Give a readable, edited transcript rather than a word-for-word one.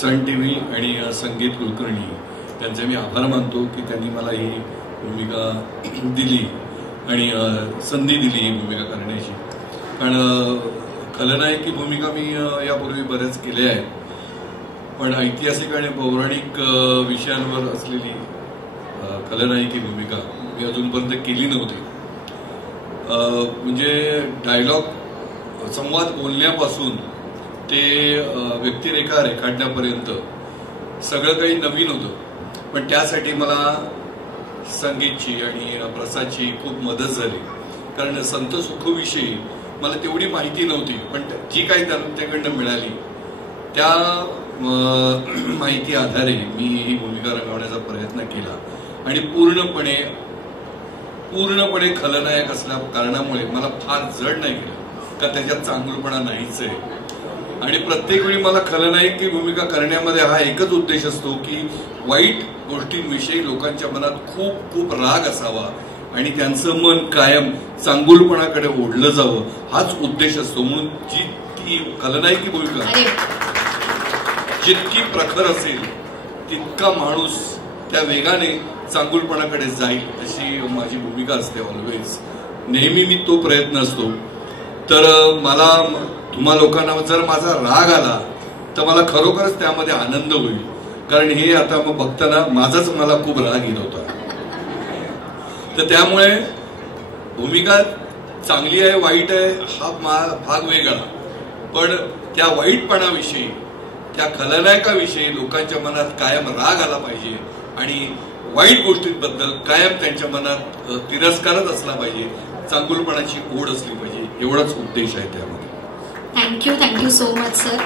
सन TV आणि संगीत कुलकर्णी त्यांचे मी आभार मानतो की त्यांनी मला ही भूमिका दिली आणि संधी दिली ही भूमिका करण्याची। कारण खलनायकी भूमिका मी यापूर्वी बऱ्याच केल्या आहेत, पण ऐतिहासिक आणि पौराणिक विषयांवर असलेली खलनायकी भूमिका मी अजूनपर्यंत केली नव्हती। म्हणजे डायलॉग संवाद बोलण्यापासून ते व्यक्तिरेखा रेखाटण्यापर्यंत सगळं काही नवीन होतं, पण त्यासाठी मला संगीतची आणि प्रसादची खूप मदत झाली। कारण संत सुखविषयी मला तेवढी माहिती नव्हती, पण जी काही त्यांच्याकडनं मिळाली त्या माहिती आधारे मी ही भूमिका रंगवण्याचा प्रयत्न केला आणि पूर्णपणे खलनायक असल्या कारणामुळे मला फार जड नाही गेलं का त्याच्यात चांगुलपणा नाहीच आहे। आणि प्रत्येक वेळी मला खलनायकी भूमिका करण्यामध्ये हा एकच उद्देश असतो की वाईट गोष्टींविषयी लोकांच्या मनात खूप खूप राग असावा आणि त्यांचं मन कायम चांगुलपणाकडे ओढलं जावं, हाच उद्देश असतो। म्हणून जी ती खलनायकी भूमिका जितकी प्रखर असेल तितका माणूस त्या वेगाने चांगुलपणाकडे जाईल अशी माझी भूमिका असते ऑलवेज। नेहमी मी तो प्रयत्न असतो। तर मला तुम्हा लोकांना जर माझा राग आला तर मला खरोखरच त्यामध्ये आनंद होईल, कारण हे आता मग बघताना माझाच मला खूप राग येत होता। तर त्यामुळे भूमिका चांगली आहे वाईट आहे हा भाग वेगळा, पण त्या वाईटपणाविषयी त्या खलनायकाविषयी लोकांच्या मनात कायम राग आला पाहिजे आणि वाईट गोष्टींबद्दल कायम त्यांच्या मनात तिरस्कारच असला पाहिजे, चांगुलपणाची ओढ असली पाहिजे, एवढाच उद्देश आहे त्यामध्ये। Thank you so much sir.